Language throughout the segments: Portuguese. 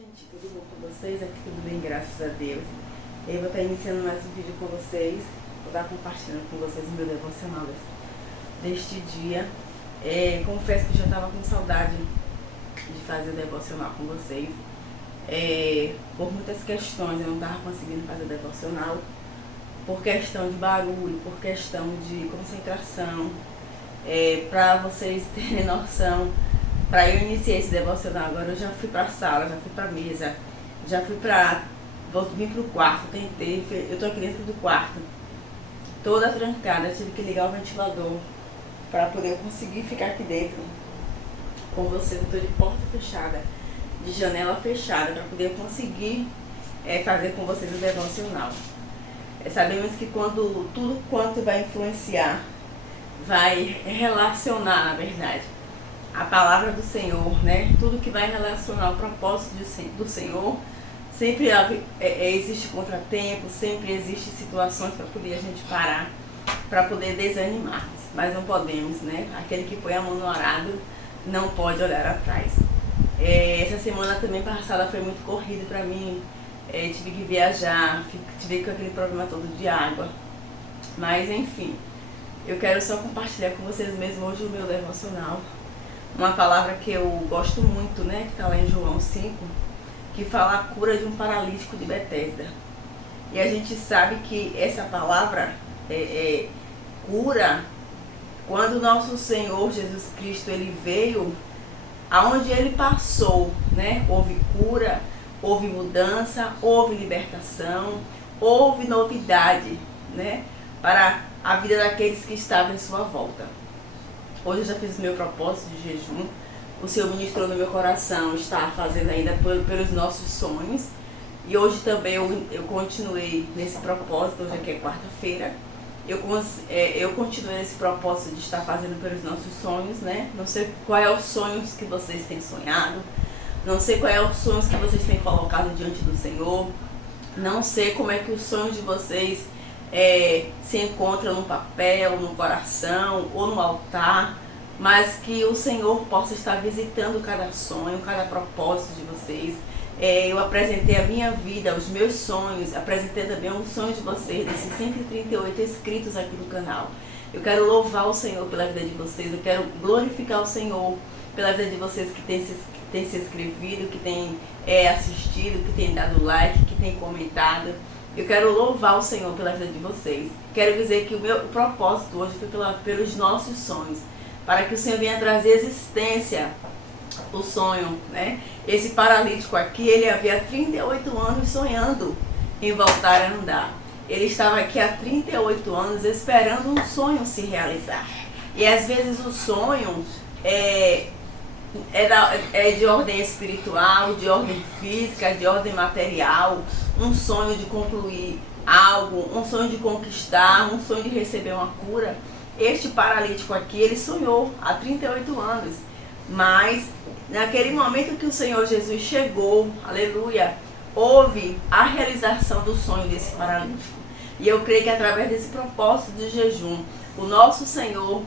gente, tudo bom com vocês? Aqui tudo bem, graças a Deus. Eu vou estar iniciando mais um vídeo com vocês. Vou estar compartilhando com vocês o meu devocional deste dia. Confesso que já estava com saudade de fazer o devocional com vocês. Por muitas questões eu não estava conseguindo fazer o devocional. Por questão de barulho, por questão de concentração. Para vocês terem noção, para eu iniciar esse devocional agora, eu já fui para a sala, já fui para a mesa, vim para o quarto, tentei, eu estou aqui dentro do quarto, toda trancada, tive que ligar o ventilador para poder conseguir ficar aqui dentro com vocês. Eu estou de porta fechada, de janela fechada, para poder conseguir fazer com vocês o devocional. Sabemos que tudo quanto vai influenciar, vai relacionar, na verdade, a palavra do Senhor, né? Tudo que vai relacionar o propósito do Senhor, sempre existe contratempo, sempre existem situações para poder a gente parar, para poder desanimar, mas não podemos, né? Aquele que põe a mão no arado não pode olhar atrás. Essa semana também passada foi muito corrida para mim, tive que viajar, tive com aquele problema todo de água, mas enfim, eu quero só compartilhar com vocês mesmo hoje o meu devocional. Uma palavra que eu gosto muito, né, que está lá em João 5, que fala a cura de um paralítico de Betesda. E a gente sabe que essa palavra cura, quando o nosso Senhor Jesus Cristo ele veio, aonde ele passou, né, houve cura, houve mudança, houve libertação, houve novidade, né, para a vida daqueles que estavam em sua volta. Hoje eu já fiz o meu propósito de jejum. O Senhor ministrou no meu coração, está fazendo ainda pelos nossos sonhos. E hoje também eu continuei nesse propósito, hoje aqui é quarta-feira. Eu continuei nesse propósito de estar fazendo pelos nossos sonhos, né? Não sei qual é os sonhos que vocês têm sonhado. Não sei qual é os sonhos que vocês têm colocado diante do Senhor. Não sei como é que os sonhos de vocês se encontra no papel, no coração ou no altar, mas que o Senhor possa estar visitando cada sonho, cada propósito de vocês. Eu apresentei a minha vida, os meus sonhos, apresentei também os sonhos de vocês, desses 138 inscritos aqui no canal. Eu quero louvar o Senhor pela vida de vocês, eu quero glorificar o Senhor pela vida de vocês que têm se inscrevido, que têm assistido, que têm dado like, que têm comentado. Eu quero louvar o Senhor pela vida de vocês. Quero dizer que o meu propósito hoje foi pelos nossos sonhos, para que o Senhor venha trazer existência o sonho, né? Esse paralítico aqui, ele havia 38 anos sonhando em voltar a andar. Ele estava aqui há 38 anos esperando um sonho se realizar. E às vezes o sonho é de ordem espiritual, de ordem física, de ordem material, um sonho de concluir algo, um sonho de conquistar, um sonho de receber uma cura. Este paralítico aqui, ele sonhou há 38 anos, mas naquele momento que o Senhor Jesus chegou, aleluia, houve a realização do sonho desse paralítico. E eu creio que através desse propósito de jejum, o nosso Senhor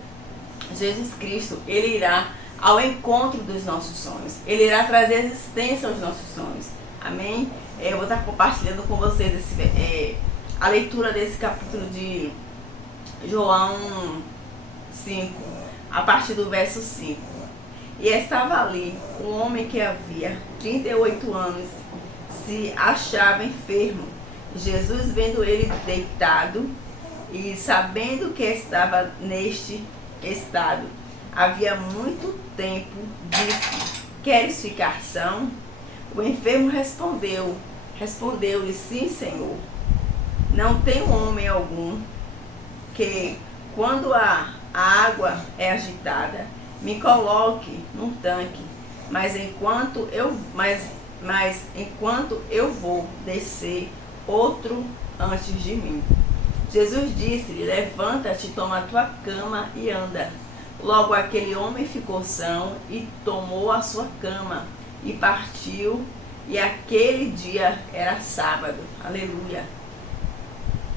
Jesus Cristo, ele irá ao encontro dos nossos sonhos. Ele irá trazer existência aos nossos sonhos. Amém? Eu vou estar compartilhando com vocês a leitura desse capítulo de João 5, a partir do verso 5. E estava ali um homem que havia 38 anos, se achava enfermo. Jesus, vendo ele deitado e sabendo que estava neste estado, havia muito tempo, disse: queres ficar são? O enfermo respondeu-lhe: sim, Senhor. Não tem homem algum que, quando a água é agitada, me coloque num tanque, mas enquanto eu vou descer, outro antes de mim. Jesus disse-lhe: levanta-te, toma a tua cama e anda. Logo aquele homem ficou são e tomou a sua cama e partiu, e aquele dia era sábado. Aleluia.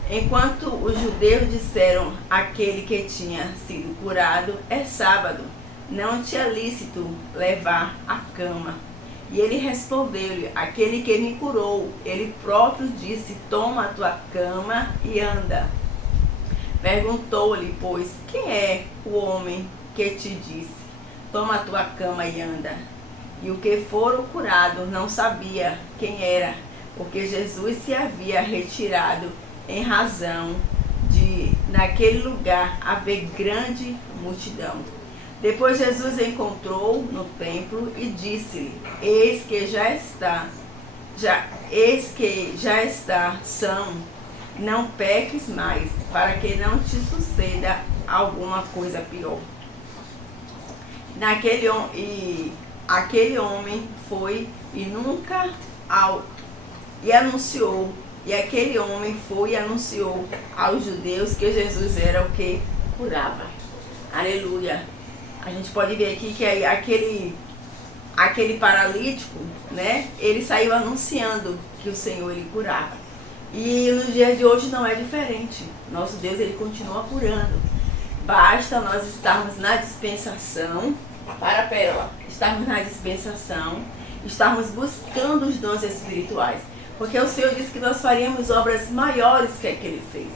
Enquanto os judeus disseram àquele que tinha sido curado: é sábado, não te é lícito levar a cama. E ele respondeu-lhe: aquele que me curou, ele próprio disse: toma a tua cama e anda. Perguntou-lhe, pois, quem é o homem que te disse: toma a tua cama e anda? E o que fora curado não sabia quem era, porque Jesus se havia retirado em razão de, naquele lugar, haver grande multidão. Depois Jesus encontrou no templo e disse-lhe: eis que já está são, não peques mais, para que não te suceda alguma coisa pior. Aquele homem foi e aquele homem foi e anunciou aos judeus que Jesus era o que curava. Aleluia. A gente pode ver aqui que aquele paralítico, né, ele saiu anunciando que o Senhor ele curava. E nos dias de hoje não é diferente. Nosso Deus ele continua curando. Basta nós estarmos na dispensação, estarmos na dispensação, estarmos buscando os dons espirituais. Porque o Senhor disse que nós faríamos obras maiores que a que Ele fez.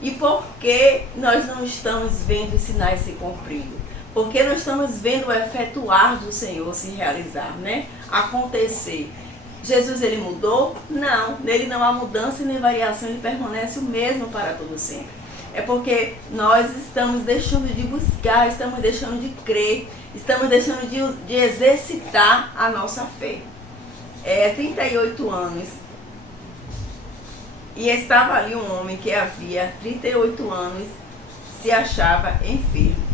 E por que nós não estamos vendo os sinais se cumprindo? Porque não estamos vendo o efetuar do Senhor se realizar, né? Acontecer. Jesus ele mudou? Não. Nele não há mudança nem variação, ele permanece o mesmo para todo sempre. É porque nós estamos deixando de buscar, estamos deixando de crer, estamos deixando de exercitar a nossa fé. 38 anos. E estava ali um homem que havia 38 anos, se achava enfermo.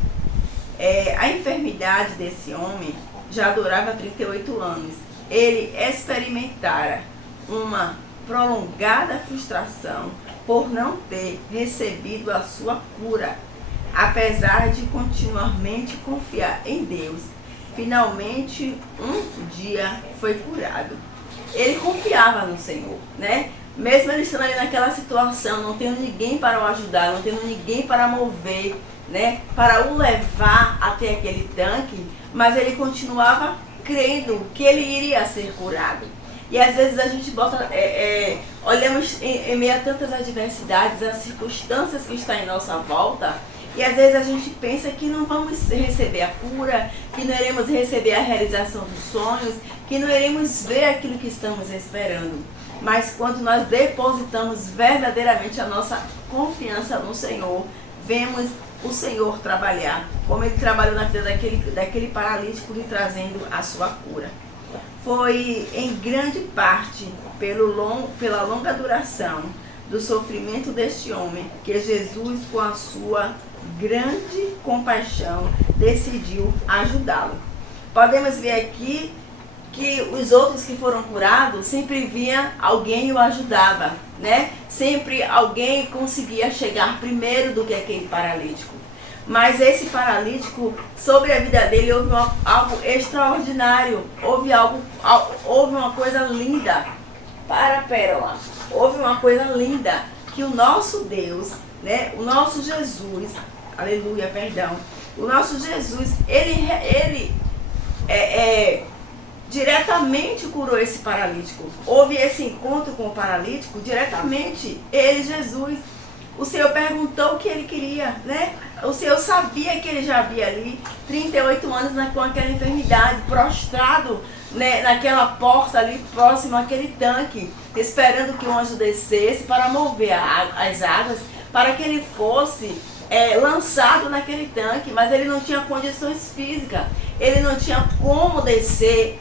A enfermidade desse homem já durava 38 anos. Ele experimentara uma prolongada frustração por não ter recebido a sua cura, apesar de continuamente confiar em Deus. Finalmente, um dia foi curado. Ele confiava no Senhor, né? Mesmo ele estando ali naquela situação, não tendo ninguém para o ajudar, não tendo ninguém para mover, né, para o levar até aquele tanque, mas ele continuava crendo que ele iria ser curado. E às vezes a gente olhamos em meio a tantas adversidades, as circunstâncias que estão em nossa volta, e às vezes a gente pensa que não vamos receber a cura, que não iremos receber a realização dos sonhos, que não iremos ver aquilo que estamos esperando. Mas quando nós depositamos verdadeiramente a nossa confiança no Senhor, vemos o Senhor trabalhar, como Ele trabalhou na vida daquele paralítico, lhe trazendo a sua cura. Foi em grande parte pela longa duração do sofrimento deste homem que Jesus, com a sua grande compaixão, decidiu ajudá-lo. Podemos ver aqui que os outros que foram curados sempre via alguém o ajudava, né? Sempre alguém conseguia chegar primeiro do que aquele paralítico. Mas esse paralítico, sobre a vida dele, houve algo extraordinário, houve uma coisa linda para a pérola. Houve uma coisa linda que o nosso Deus, né? O nosso Jesus, aleluia, perdão. O nosso Jesus, ele diretamente curou esse paralítico. Houve esse encontro com o paralítico diretamente. Ele, Jesus, o Senhor perguntou o que ele queria, né? O Senhor sabia que ele já havia ali 38 anos com aquela enfermidade, prostrado, né, naquela porta ali próximo àquele tanque, esperando que o anjo descesse para mover as águas, para que ele fosse lançado naquele tanque, mas ele não tinha condições físicas, ele não tinha como descer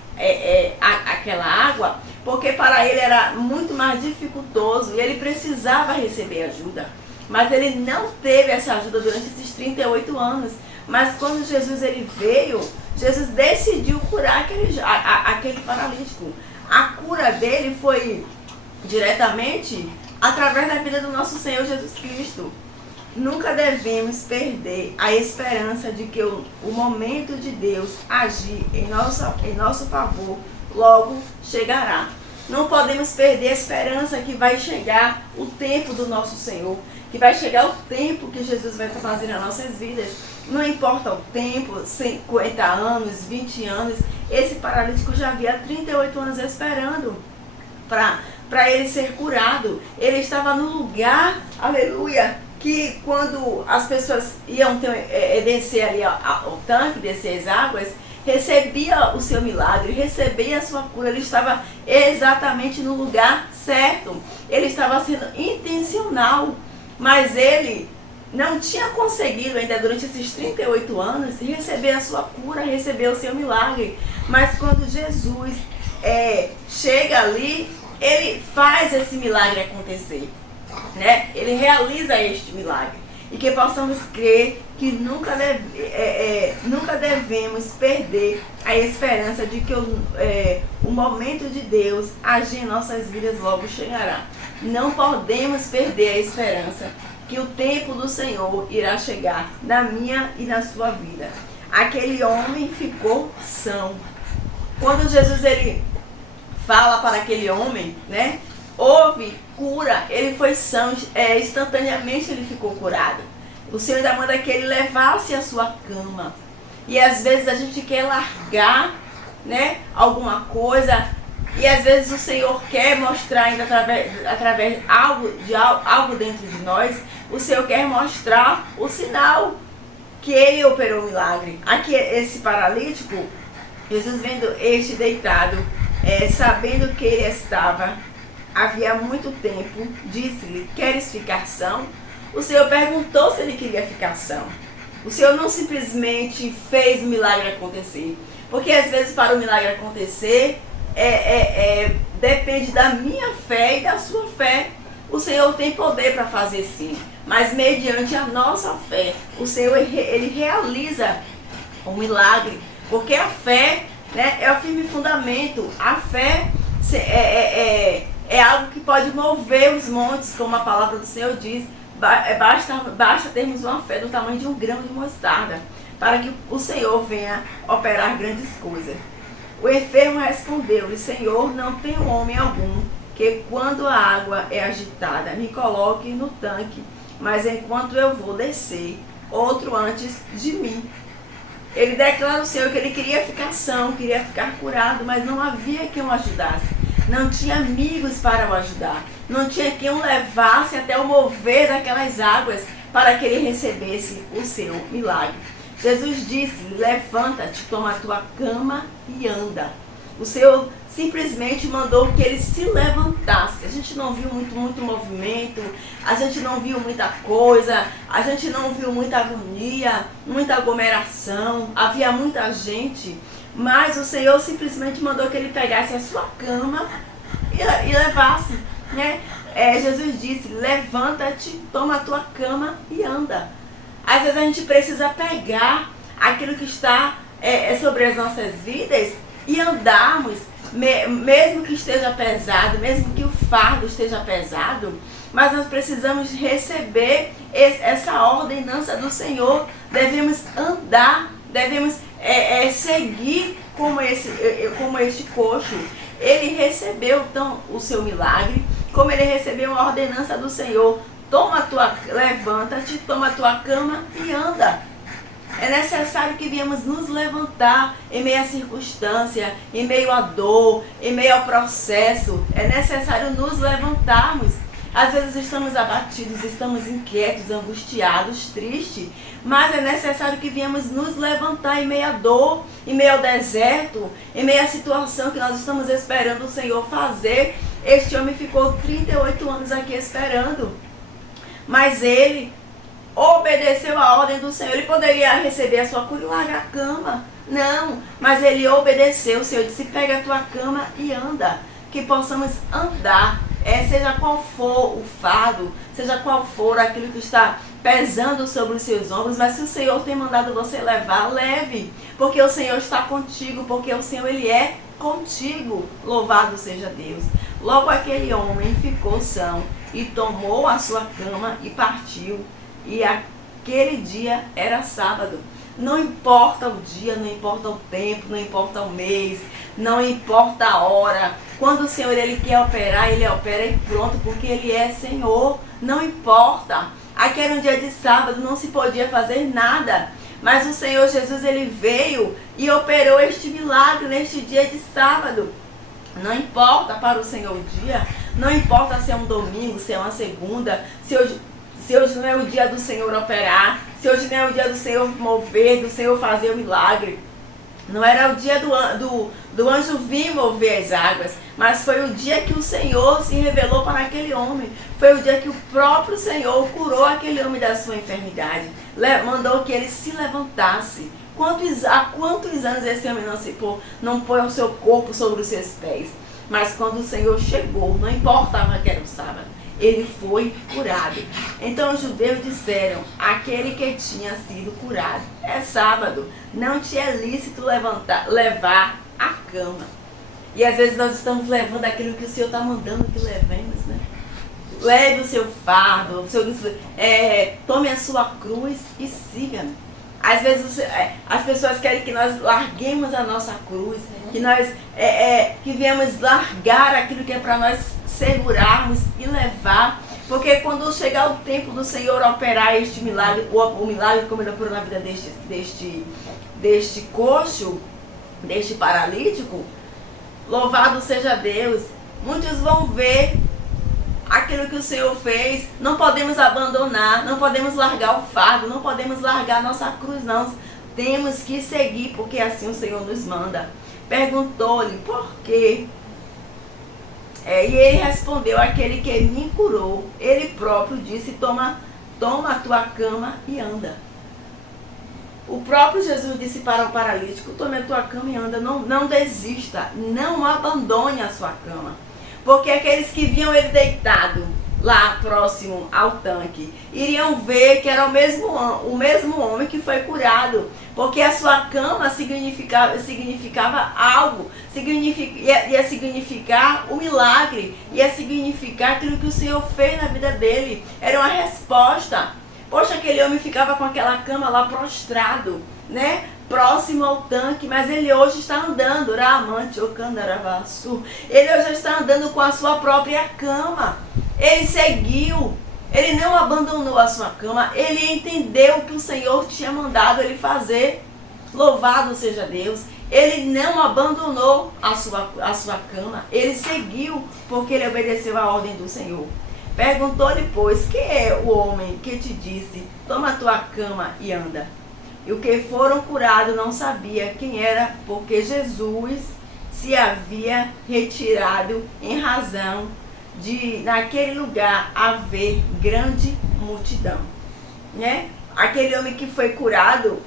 aquela água, porque para ele era muito mais dificultoso e ele precisava receber ajuda. Mas ele não teve essa ajuda durante esses 38 anos. Mas quando Jesus ele veio, Jesus decidiu curar aquele paralítico. A cura dele foi diretamente através da vida do nosso Senhor Jesus Cristo. Nunca devemos perder a esperança de que o momento de Deus agir em nosso favor logo chegará. Não podemos perder a esperança que vai chegar o tempo do nosso Senhor, que vai chegar o tempo que Jesus vai fazer nas nossas vidas. não importa o tempo, 50 anos, 20 anos, esse paralítico já havia 38 anos esperando para ele ser curado. Ele estava no lugar, aleluia, que quando as pessoas iam descer ali o tanque, descer as águas, recebia o seu milagre, recebia a sua cura. Ele estava exatamente no lugar certo, ele estava sendo intencional, mas ele não tinha conseguido ainda durante esses 38 anos receber a sua cura, receber o seu milagre. Mas quando Jesus chega ali, ele faz esse milagre acontecer, né? Ele realiza este milagre. E que possamos crer que nunca devemos perder a esperança de que o momento de Deus agir em nossas vidas logo chegará. Não podemos perder a esperança que o tempo do Senhor irá chegar na minha e na sua vida. Aquele homem ficou são. Quando Jesus ele fala para aquele homem, né? Houve cura, ele foi são, instantaneamente ele ficou curado. O Senhor ainda manda que ele levasse a sua cama. E às vezes a gente quer largar, né, alguma coisa, e às vezes o Senhor quer mostrar ainda através de algo dentro de nós, o Senhor quer mostrar o sinal que ele operou o milagre. Aqui esse paralítico, Jesus vendo este deitado, sabendo que ele estava havia muito tempo, disse-lhe: queres ficar são? O Senhor perguntou se ele queria ficar são. O Senhor não simplesmente fez o milagre acontecer. Porque às vezes para o milagre acontecer, depende da minha fé e da sua fé. O Senhor tem poder para fazer sim. Mas mediante a nossa fé, o Senhor ele realiza o milagre. Porque a fé, né, é o firme fundamento. A fé é algo que pode mover os montes, como a palavra do Senhor diz. Basta termos uma fé do tamanho de um grão de mostarda, para que o Senhor venha operar grandes coisas. O enfermo respondeu-lhe: Senhor, não tenho homem algum, que quando a água é agitada, me coloque no tanque, mas enquanto eu vou descer, outro antes de mim. Ele declara ao Senhor que ele queria ficar são, queria ficar curado, mas não havia quem o ajudasse. Não tinha amigos para o ajudar. Não tinha quem o levasse até o mover daquelas águas para que ele recebesse o seu milagre. Jesus disse: levanta-te, toma a tua cama e anda. O Senhor simplesmente mandou que ele se levantasse. A gente não viu muito movimento, a gente não viu muita coisa, a gente não viu muita agonia, muita aglomeração, havia muita gente, mas o Senhor simplesmente mandou que ele pegasse a sua cama e levasse, né? Jesus disse: levanta-te, toma a tua cama e anda. Às vezes a gente precisa pegar aquilo que está sobre as nossas vidas e andarmos, mesmo que esteja pesado, mesmo que o fardo esteja pesado, mas nós precisamos receber essa ordenança do Senhor. Devemos andar, devemos seguir como este coxo. Ele recebeu então o seu milagre, como ele recebeu a ordenança do Senhor: levanta-te, toma a tua cama e anda. É necessário que viemos nos levantar em meio à circunstância, em meio à dor, em meio ao processo. É necessário nos levantarmos. Às vezes estamos abatidos, estamos inquietos, angustiados, tristes, mas é necessário que viemos nos levantar em meio à dor, em meio ao deserto, em meio à situação que nós estamos esperando o Senhor fazer. Este homem ficou 38 anos aqui esperando, mas ele obedeceu a ordem do Senhor. Ele poderia receber a sua cura e largar a cama. Não, mas ele obedeceu. O Senhor disse: pega a tua cama e anda. Que possamos andar, seja qual for o fardo, seja qual for aquilo que está pesando sobre os seus ombros, mas se o Senhor tem mandado você levar, leve, porque o Senhor está contigo, porque o Senhor ele é contigo. Louvado seja Deus. Logo aquele homem ficou são e tomou a sua cama e partiu. E aquele dia era sábado. Não importa o dia, não importa o tempo, não importa o mês, não importa a hora. Quando o Senhor ele quer operar, ele opera e pronto, porque ele é Senhor. Não importa. Aqui era um dia de sábado, não se podia fazer nada. Mas o Senhor Jesus, ele veio e operou este milagre neste dia de sábado. Não importa para o Senhor o dia, não importa se é um domingo, se é uma segunda, se hoje não é o dia do Senhor operar, se hoje não é o dia do Senhor mover, do Senhor fazer o milagre. Não era o dia do anjo vir mover as águas, mas foi o dia que o Senhor se revelou para aquele homem. Foi o dia que o próprio Senhor curou aquele homem da sua enfermidade. Mandou que ele se levantasse. Há quantos anos esse homem não põe o seu corpo sobre os seus pés? Mas quando o Senhor chegou, não importava que era o sábado, ele foi curado. Então os judeus disseram: aquele que tinha sido curado, é sábado, não te é lícito levar a cama. E às vezes nós estamos levando aquilo que o Senhor está mandando que levemos, né? Leve o seu fardo, tome a sua cruz e siga-me. Às vezes as pessoas querem que nós larguemos a nossa cruz, que nós que viemos largar aquilo que é para nós segurarmos e levar, porque quando chegar o tempo do Senhor operar este milagre, o milagre como ele operou na vida deste coxo, deste paralítico, louvado seja Deus, muitos vão ver aquilo que o Senhor fez. Não podemos abandonar, não podemos largar o fardo, não podemos largar a nossa cruz, não. Temos que seguir, porque assim o Senhor nos manda. Perguntou-lhe por quê? E ele respondeu: aquele que me curou, ele próprio disse: toma a tua cama e anda. O próprio Jesus disse para o paralítico: tome a tua cama e anda. Não desista, não abandone a sua cama. Porque aqueles que viam ele deitado lá próximo ao tanque iriam ver que era o mesmo homem que foi curado, porque a sua cama significava algo, ia significar o milagre, ia significar aquilo que o Senhor fez na vida dele, era uma resposta. Poxa, aquele homem ficava com aquela cama lá prostrado, né? Próximo ao tanque, mas ele hoje está andando, ele hoje está andando com a sua própria cama. Ele seguiu, ele não abandonou a sua cama, ele entendeu o que o Senhor tinha mandado ele fazer. Louvado seja Deus. Ele não abandonou a sua cama, ele seguiu, porque ele obedeceu a ordem do Senhor. Perguntou-lhe, pois, quem é o homem que te disse: toma a tua cama e anda? E o que foram curados não sabia quem era, porque Jesus se havia retirado em razão de naquele lugar haver grande multidão, né? Aquele homem que foi curado,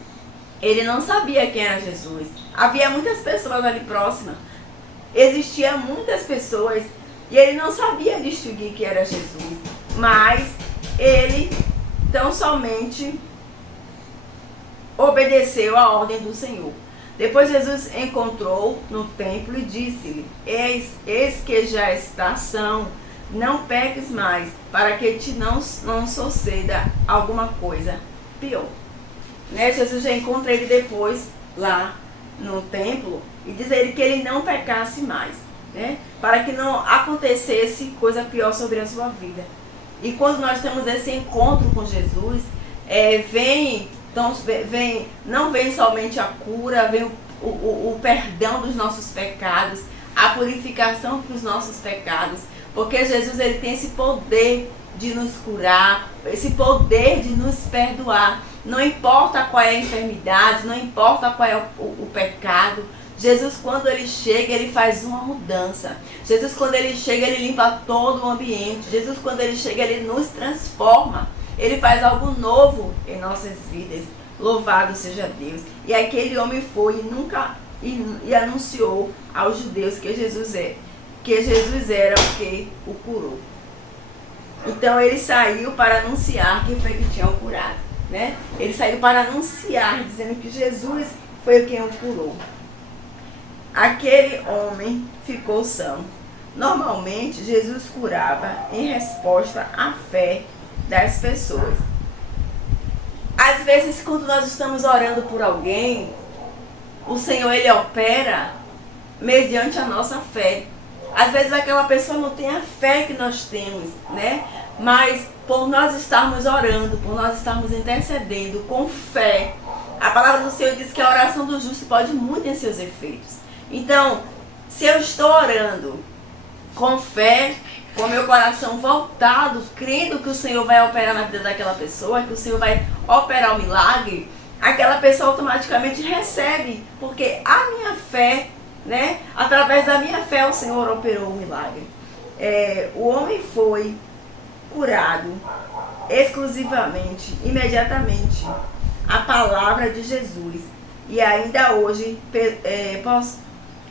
ele não sabia quem era Jesus. Havia muitas pessoas ali próximas, existiam muitas pessoas, e ele não sabia distinguir que era Jesus, mas ele tão somente obedeceu a ordem do Senhor. Depois Jesus encontrou no templo e disse-lhe: eis que já está são, não peques mais, para que te não suceda alguma coisa pior. Né? Jesus já encontra ele depois lá no templo e diz a ele que ele não pecasse mais, né? Para que não acontecesse coisa pior sobre a sua vida. E quando nós temos esse encontro com Jesus, não vem somente a cura, vem o perdão dos nossos pecados, a purificação dos nossos pecados, porque Jesus ele tem esse poder de nos curar, esse poder de nos perdoar. Não importa qual é a enfermidade, não importa qual é o pecado, Jesus, quando ele chega, ele faz uma mudança. Jesus, quando ele chega, ele limpa todo o ambiente. Jesus, quando ele chega, ele nos transforma. Ele faz algo novo em nossas vidas. Louvado seja Deus. E aquele homem foi e anunciou aos judeus que Jesus era o que o curou. Então ele saiu para anunciar quem foi que tinha o curado, né? Ele saiu para anunciar, dizendo que Jesus foi quem o curou. Aquele homem ficou são. Normalmente Jesus curava em resposta à fé das pessoas. Às vezes, quando nós estamos orando por alguém, o Senhor ele opera mediante a nossa fé. Às vezes aquela pessoa não tem a fé que nós temos, né? Mas por nós estarmos orando, por nós estarmos intercedendo com fé, A palavra do Senhor diz que a oração do justo pode muito em seus efeitos. Então, se eu estou orando com fé, com meu coração voltado, crendo que o Senhor vai operar na vida daquela pessoa, que o Senhor vai operar o milagre, aquela pessoa automaticamente recebe, porque a minha fé, né, através da minha fé o Senhor operou o milagre. O homem foi curado exclusivamente, imediatamente, a palavra de Jesus. E ainda hoje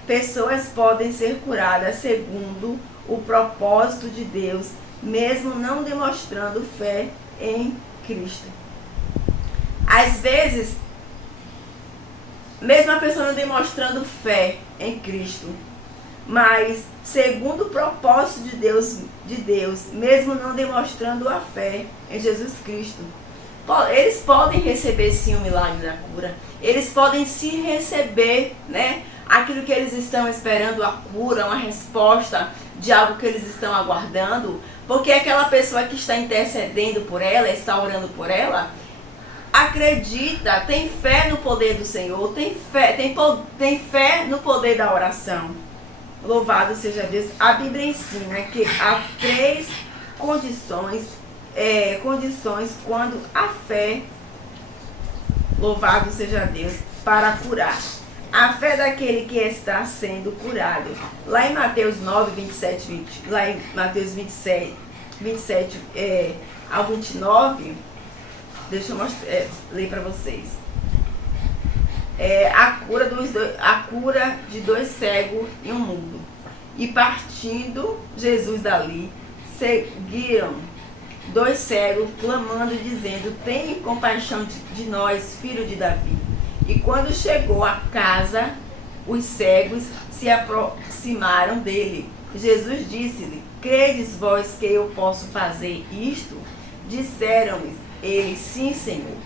pessoas podem ser curadas segundo o propósito de Deus, mesmo não demonstrando fé em Cristo. Às vezes, mesmo a pessoa não demonstrando fé em Cristo, mas segundo o propósito de Deus, mesmo não demonstrando a fé em Jesus Cristo, eles podem receber sim o milagre da cura. Eles podem sim receber, né, aquilo que eles estão esperando, a cura, uma resposta de algo que eles estão aguardando, porque aquela pessoa que está intercedendo por ela, está orando por ela, acredita, tem fé no poder do Senhor, tem fé no poder da oração. Louvado seja Deus. A Bíblia ensina que há 3 condições quando a fé, louvado seja Deus, para curar. A fé daquele que está sendo curado. Lá em Mateus 9, 27, lá em Mateus 27 ao 29, deixa eu ler para vocês. A cura de 2 cegos e um mudo. E partindo Jesus dali, seguiram 2 cegos, clamando e dizendo: tem compaixão de nós, filho de Davi. E quando chegou à casa, os cegos se aproximaram dele. Jesus disse-lhe: credes vós que eu posso fazer isto? Disseram-lhe eles: sim, Senhor.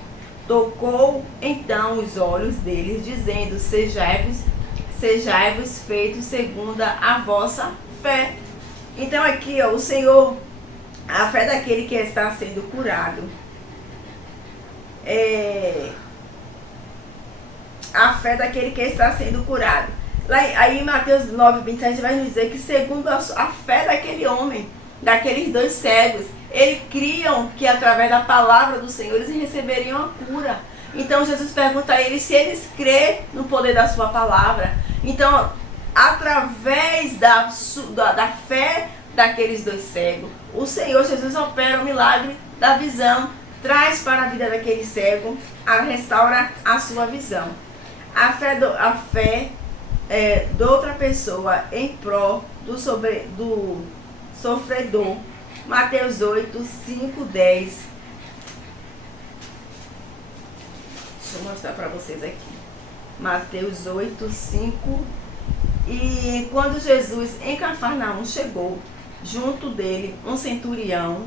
Tocou então os olhos deles, dizendo: sejai-vos feitos segundo a vossa fé. Então aqui, ó, o Senhor, a fé daquele que está sendo curado, a fé daquele que está sendo curado. Aí em Mateus 9, 27 vai nos dizer que segundo a fé daquele homem, daqueles 2 cegos, eles criam que através da palavra do Senhor eles receberiam a cura. Então Jesus pergunta a eles se eles crêem no poder da sua palavra. Então, através da fé daqueles 2 cegos, o Senhor Jesus opera o milagre da visão, traz para a vida daquele cego, restaura a sua visão. A fé de outra pessoa em prol do sofredor. Mateus 8, 5, 10. Deixa eu mostrar para vocês aqui. Mateus 8, 5. E quando Jesus em Cafarnaum chegou, junto dele um centurião,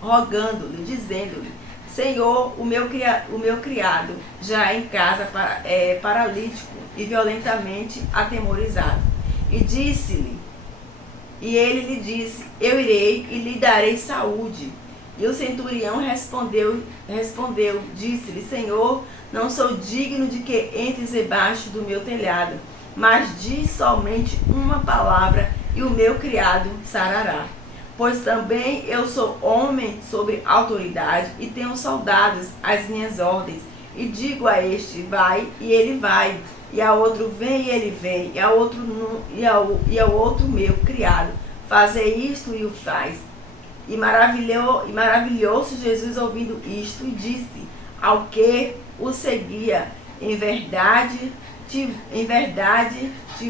rogando-lhe, dizendo-lhe: Senhor, o meu criado já em casa é paralítico e violentamente atemorizado. E ele lhe disse: eu irei e lhe darei saúde. E o centurião respondeu, disse-lhe: Senhor, não sou digno de que entres debaixo do meu telhado, mas diz somente uma palavra e o meu criado sarará. Pois também eu sou homem sobre autoridade e tenho soldados às minhas ordens. E digo a este: vai, e ele vai. E a outro: vem, e ele vem. E ao outro meu criado: fazer isto, e o faz. E maravilhou-se Jesus ouvindo isto, e disse ao que o seguia: em verdade te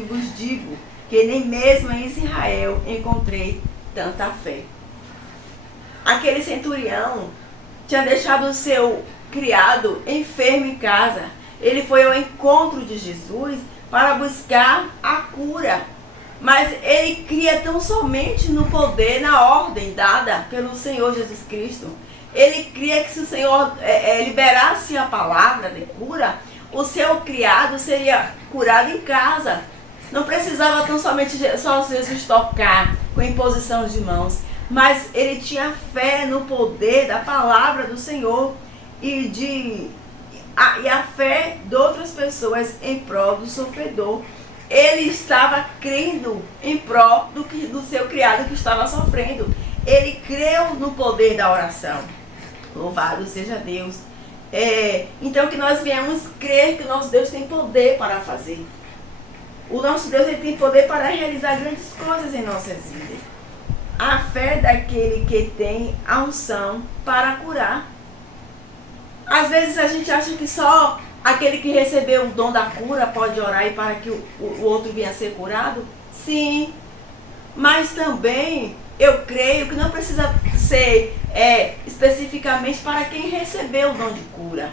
vos digo, que nem mesmo em Israel encontrei tanta fé. Aquele centurião tinha deixado o seu criado enfermo em casa. Ele foi ao encontro de Jesus para buscar a cura. Mas ele cria tão somente no poder, na ordem dada pelo Senhor Jesus Cristo. Ele cria que se o Senhor liberasse a palavra de cura, o seu criado seria curado em casa. Não precisava tão somente só Jesus tocar com imposição de mãos, mas ele tinha fé no poder da palavra do Senhor e e a fé de outras pessoas em prol do sofredor. Ele estava crendo em prol do seu criado que estava sofrendo. Ele creu no poder da oração. Louvado seja Deus. Então que nós viemos crer que o nosso Deus tem poder para fazer. O nosso Deus, ele tem poder para realizar grandes coisas em nossas vidas. A fé daquele que tem a unção para curar. Às vezes a gente acha que só aquele que recebeu o dom da cura pode orar e para que o outro venha a ser curado? Sim, mas também eu creio que não precisa ser especificamente para quem recebeu o dom de cura.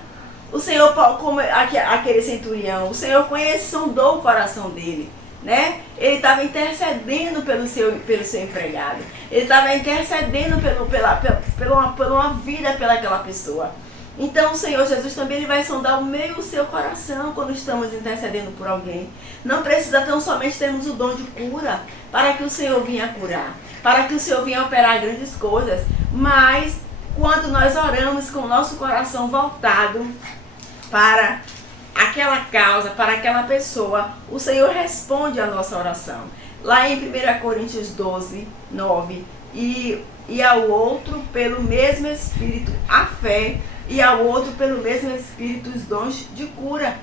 O Senhor, como aquele centurião, o Senhor sondou o coração dele, né? Ele estava intercedendo pelo seu empregado. Ele estava intercedendo pela uma vida pelaquela pessoa. Então o Senhor Jesus também ele vai sondar o meu e o seu coração quando estamos intercedendo por alguém. Não precisa tão somente termos o dom de cura para que o Senhor venha curar, para que o Senhor venha operar grandes coisas. Mas quando nós oramos com o nosso coração voltado para aquela causa, para aquela pessoa, o Senhor responde a nossa oração. Lá em 1 Coríntios 12, 9, e ao outro pelo mesmo Espírito a fé, e ao outro pelo mesmo Espírito os dons de cura.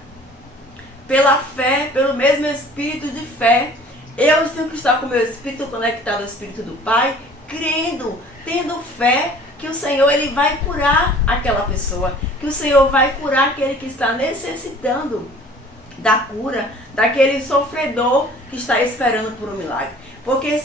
Pela fé, pelo mesmo Espírito de fé, eu tenho que estar com o meu Espírito conectado ao Espírito do Pai, crendo, tendo fé que o Senhor ele vai curar aquela pessoa, que o Senhor vai curar aquele que está necessitando da cura, daquele sofredor que está esperando por um milagre. Porque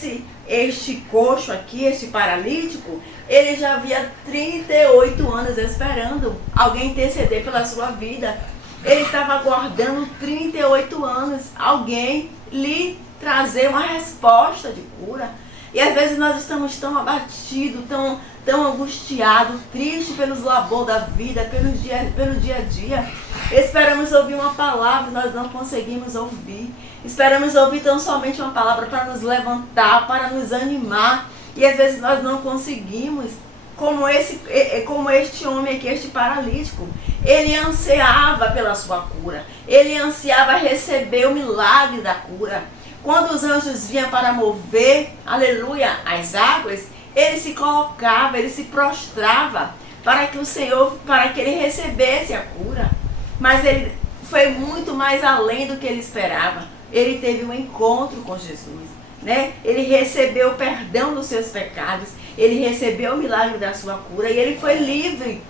este coxo aqui, este paralítico, ele já havia 38 anos esperando alguém interceder pela sua vida. Ele estava aguardando 38 anos alguém lhe trazer uma resposta de cura. E às vezes nós estamos tão abatidos, tão angustiados, tristes pelos labor da vida, pelo dia a dia. Esperamos ouvir uma palavra e nós não conseguimos ouvir. Esperamos ouvir tão somente uma palavra para nos levantar, para nos animar. E às vezes nós não conseguimos. Como este homem aqui, este paralítico. Ele ansiava pela sua cura. Ele ansiava receber o milagre da cura. Quando os anjos vinham para mover, aleluia, as águas, ele se colocava, ele se prostrava para que o Senhor, para que ele recebesse a cura. Mas ele foi muito mais além do que ele esperava. Ele teve um encontro com Jesus, né? Ele recebeu o perdão dos seus pecados, ele recebeu o milagre da sua cura e ele foi livre.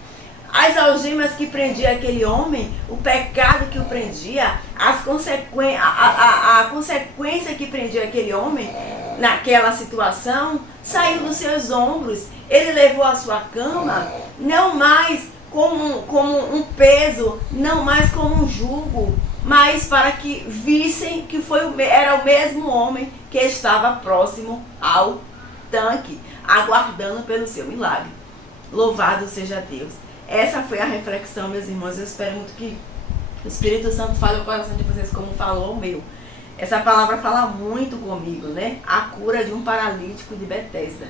As algemas que prendiam aquele homem, o pecado que o prendia, a consequência que prendia aquele homem naquela situação, saiu dos seus ombros. Ele levou a sua cama, não mais como um peso, não mais como um jugo, mas para que vissem que era o mesmo homem que estava próximo ao tanque, aguardando pelo seu milagre. Louvado seja Deus. Essa foi a reflexão, meus irmãos. Eu espero muito que o Espírito Santo fale ao coração de vocês como falou o meu. Essa palavra fala muito comigo, né? A cura de um paralítico de Betesda.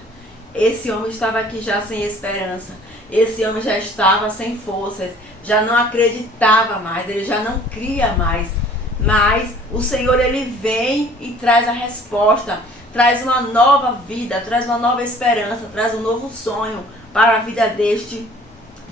Esse homem estava aqui já sem esperança. Esse homem já estava sem forças. Já não acreditava mais. Ele já não cria mais. Mas o Senhor, ele vem e traz a resposta. Traz uma nova vida. Traz uma nova esperança. Traz um novo sonho para a vida deste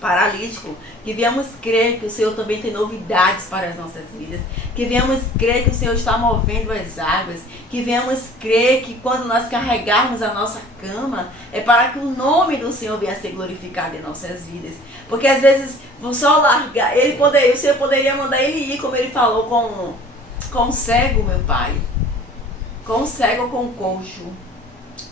paralítico, que viemos crer que o Senhor também tem novidades para as nossas vidas, que viemos crer que o Senhor está movendo as águas, que viemos crer que quando nós carregarmos a nossa cama, é para que o nome do Senhor venha a ser glorificado em nossas vidas, porque às vezes vou só largar, o Senhor poderia mandar ele ir, como ele falou com o cego, meu pai, com o cego ou com o coxo,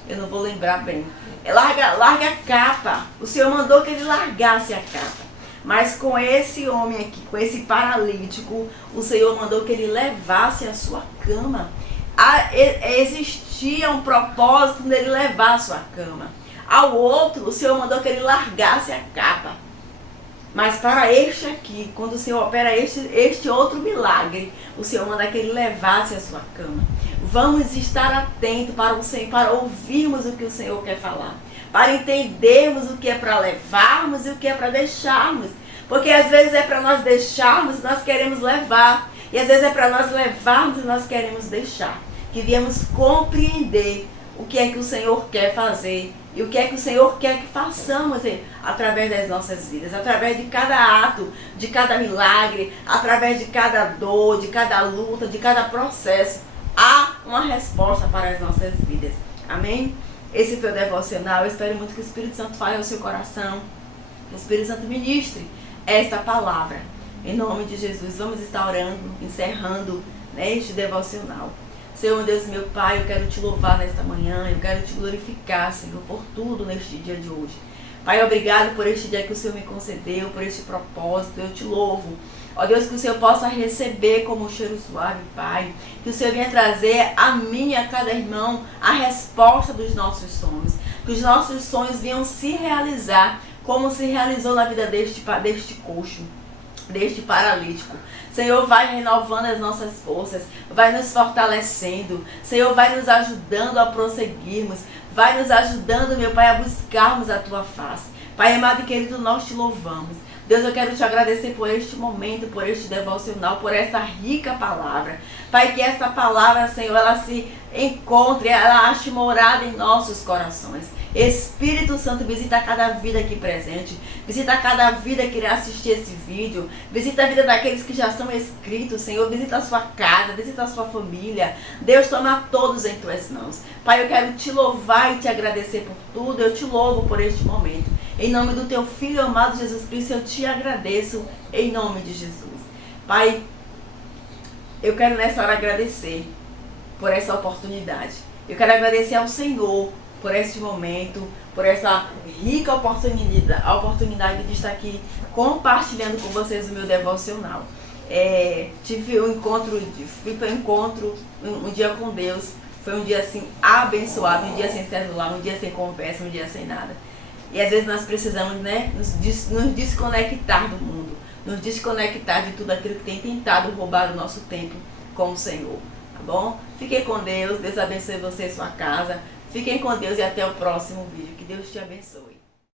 eu não vou lembrar bem. Larga a capa. O Senhor mandou que ele largasse a capa. Mas com esse homem aqui, com esse paralítico, o Senhor mandou que ele levasse a sua cama. Existia um propósito nele levar a sua cama. Ao outro, o Senhor mandou que ele largasse a capa. Mas para este aqui, quando o Senhor opera este outro milagre, o Senhor manda que ele levasse a sua cama. Vamos estar atentos para o Senhor, para ouvirmos o que o Senhor quer falar, para entendermos o que é para levarmos e o que é para deixarmos, Porque às vezes é para nós deixarmos e nós queremos levar. E às vezes é para nós levarmos e nós queremos deixar. Que viemos compreender o que é que o Senhor quer fazer e o que é que o Senhor quer que façamos através das nossas vidas, através de cada ato, de cada milagre, através de cada dor, de cada luta, de cada processo. Há uma resposta para as nossas vidas. Amém? Esse foi o devocional. Eu espero muito que o Espírito Santo fale ao seu coração, que o Espírito Santo ministre esta palavra. Em nome de Jesus, vamos estar orando, encerrando, né, este devocional. Senhor Deus, meu Pai, eu quero te louvar nesta manhã, eu quero te glorificar, Senhor, por tudo neste dia de hoje. Pai, obrigado por este dia que o Senhor me concedeu, por este propósito, eu te louvo. Ó Deus, que o Senhor possa receber como um cheiro suave, Pai. Que o Senhor venha trazer a mim e a cada irmão a resposta dos nossos sonhos. Que os nossos sonhos venham se realizar como se realizou na vida deste coxo, deste paralítico. Senhor, vai renovando as nossas forças, vai nos fortalecendo. Senhor, vai nos ajudando a prosseguirmos, vai nos ajudando, meu Pai, a buscarmos a Tua face. Pai amado e querido, nós te louvamos. Deus, eu quero te agradecer por este momento, por este devocional, por essa rica palavra. Pai, que essa palavra, Senhor, ela se encontre, ela ache morada em nossos corações. Espírito Santo, visita cada vida aqui presente, visita cada vida que irá assistir esse vídeo, visita a vida daqueles que já são inscritos, Senhor, visita a sua casa, visita a sua família. Deus, toma todos em tuas mãos. Pai, eu quero te louvar e te agradecer por tudo, eu te louvo por este momento. Em nome do teu Filho amado Jesus Cristo, eu te agradeço, em nome de Jesus. Pai, eu quero nessa hora agradecer por essa oportunidade. Eu quero agradecer ao Senhor por este momento, por essa rica oportunidade de estar aqui compartilhando com vocês o meu devocional. Tive fui para um encontro, um dia com Deus. Foi um dia assim abençoado, um dia sem celular, um dia sem conversa, um dia sem nada. E às vezes nós precisamos, né, nos desconectar do mundo, nos desconectar de tudo aquilo que tem tentado roubar o nosso tempo com o Senhor. Tá bom? Fiquem com Deus, Deus abençoe você e sua casa. Fiquem com Deus e até o próximo vídeo. Que Deus te abençoe.